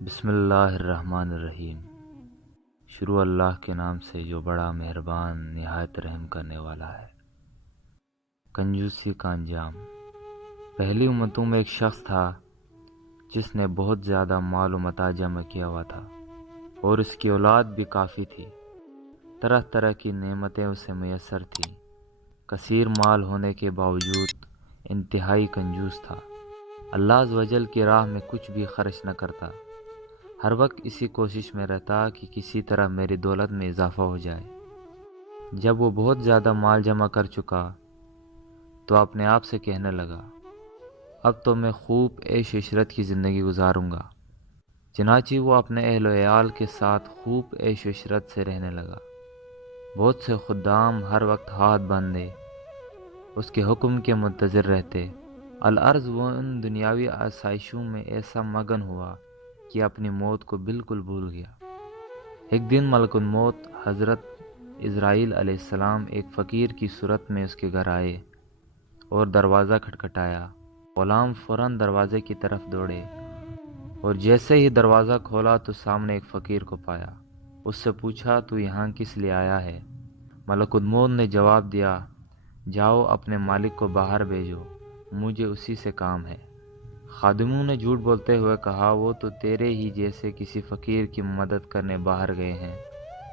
بسم اللہ الرحمن الرحیم۔ شروع اللہ کے نام سے جو بڑا مہربان نہایت رحم کرنے والا ہے۔ کنجوسی کا انجام۔ پہلی امتوں میں ایک شخص تھا جس نے بہت زیادہ مال و متاع جمع کیا ہوا تھا اور اس کی اولاد بھی کافی تھی۔ طرح طرح کی نعمتیں اسے میسر تھیں۔ کثیر مال ہونے کے باوجود انتہائی کنجوس تھا۔ اللہ عز و جل کی راہ میں کچھ بھی خرچ نہ کرتا۔ ہر وقت اسی کوشش میں رہتا کہ کسی طرح میری دولت میں اضافہ ہو جائے۔ جب وہ بہت زیادہ مال جمع کر چکا تو اپنے آپ سے کہنے لگا، اب تو میں خوب عیش و عشرت کی زندگی گزاروں گا۔ چنانچہ وہ اپنے اہل و عیال کے ساتھ خوب عیش و عشرت سے رہنے لگا۔ بہت سے خدام ہر وقت ہاتھ باندھے اس کے حکم کے منتظر رہتے۔ العرض وہ ان دنیاوی آسائشوں میں ایسا مگن ہوا کہ اپنی موت کو بالکل بھول گیا۔ ایک دن ملک الموت حضرت عزرائیل علیہ السلام ایک فقیر کی صورت میں اس کے گھر آئے اور دروازہ کھٹکھٹایا۔ غلام فوراً دروازے کی طرف دوڑے اور جیسے ہی دروازہ کھولا تو سامنے ایک فقیر کو پایا۔ اس سے پوچھا، تو یہاں کس لیے آیا ہے؟ ملک الموت نے جواب دیا، جاؤ اپنے مالک کو باہر بھیجو، مجھے اسی سے کام ہے۔ خادموں نے جھوٹ بولتے ہوئے کہا، وہ تو تیرے ہی جیسے کسی فقیر کی مدد کرنے باہر گئے ہیں۔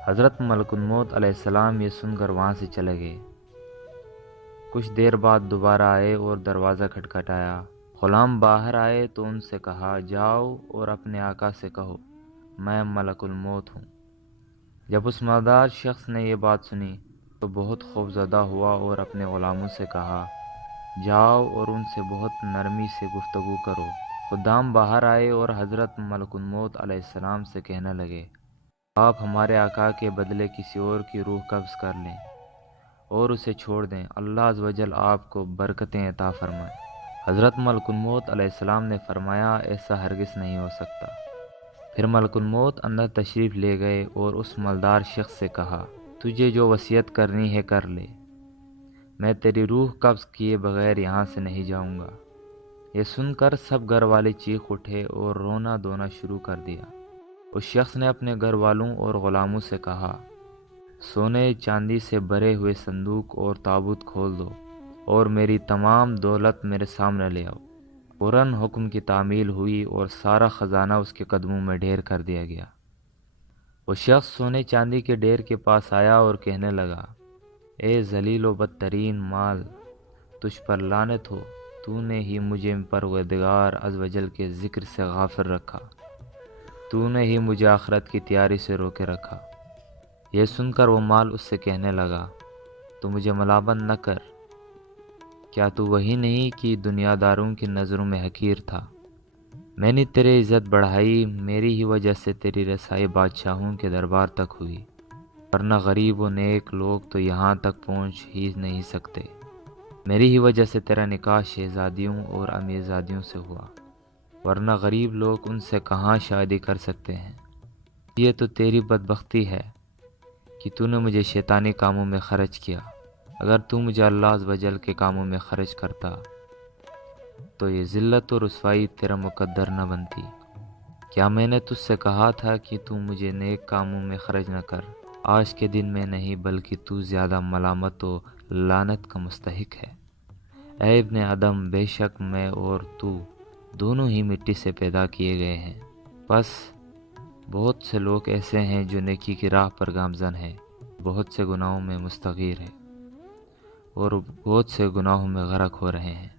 حضرت ملک الموت علیہ السلام یہ سن کر وہاں سے چلے گئے۔ کچھ دیر بعد دوبارہ آئے اور دروازہ کھٹکھٹایا۔ غلام باہر آئے تو ان سے کہا، جاؤ اور اپنے آقا سے کہو میں ملک الموت ہوں۔ جب اس مالدار شخص نے یہ بات سنی تو بہت خوفزدہ ہوا اور اپنے غلاموں سے کہا، جاؤ اور ان سے بہت نرمی سے گفتگو کرو۔ خدام باہر آئے اور حضرت ملک الموت علیہ السلام سے کہنے لگے، آپ ہمارے آقا کے بدلے کسی اور کی روح قبض کر لیں اور اسے چھوڑ دیں، اللہ عز و جل آپ کو برکتیں عطا فرمائے۔ حضرت ملک الموت علیہ السلام نے فرمایا، ایسا ہرگز نہیں ہو سکتا۔ پھر ملک الموت اندر تشریف لے گئے اور اس مالدار شخص سے کہا، تجھے جو وصیت کرنی ہے کر لے، میں تیری روح قبض کیے بغیر یہاں سے نہیں جاؤں گا۔ یہ سن کر سب گھر والے چیخ اٹھے اور رونا دھونا شروع کر دیا۔ اس شخص نے اپنے گھر والوں اور غلاموں سے کہا، سونے چاندی سے بھرے ہوئے صندوق اور تابوت کھول دو اور میری تمام دولت میرے سامنے لے آؤ۔ فوراً حکم کی تعمیل ہوئی اور سارا خزانہ اس کے قدموں میں ڈھیر کر دیا گیا۔ وہ شخص سونے چاندی کے ڈھیر کے پاس آیا اور کہنے لگا، اے ذلیل و بدترین مال، تجھ پر لعنت ہو، تو نے ہی مجھے پروردگار عز و جل کے ذکر سے غافل رکھا، تو نے ہی مجھے آخرت کی تیاری سے روکے رکھا۔ یہ سن کر وہ مال اس سے کہنے لگا، تو مجھے ملامت نہ کر، کیا تو وہی نہیں کہ دنیا داروں کی نظروں میں حقیر تھا؟ میں نے تیری عزت بڑھائی، میری ہی وجہ سے تیری رسائی بادشاہوں کے دربار تک ہوئی، ورنہ غریب و نیک لوگ تو یہاں تک پہنچ ہی نہیں سکتے۔ میری ہی وجہ سے تیرا نکاح شہزادیوں اور امیرزادیوں سے ہوا، ورنہ غریب لوگ ان سے کہاں شادی کر سکتے ہیں۔ یہ تو تیری بدبختی ہے کہ تو نے مجھے شیطانی کاموں میں خرچ کیا۔ اگر تو مجھے اللہ عز و جل کے کاموں میں خرچ کرتا تو یہ ذلت و رسوائی تیرا مقدر نہ بنتی۔ کیا میں نے تجھ سے کہا تھا کہ تو مجھے نیک کاموں میں خرچ نہ کر؟ آج کے دن میں نہیں بلکہ تو زیادہ ملامت و لعنت کا مستحق ہے۔ اے ابن آدم، بے شک میں اور تو دونوں ہی مٹی سے پیدا کیے گئے ہیں۔ بس بہت سے لوگ ایسے ہیں جو نیکی کی راہ پر گامزن ہیں، بہت سے گناہوں میں مستغیر ہیں اور بہت سے گناہوں میں غرق ہو رہے ہیں۔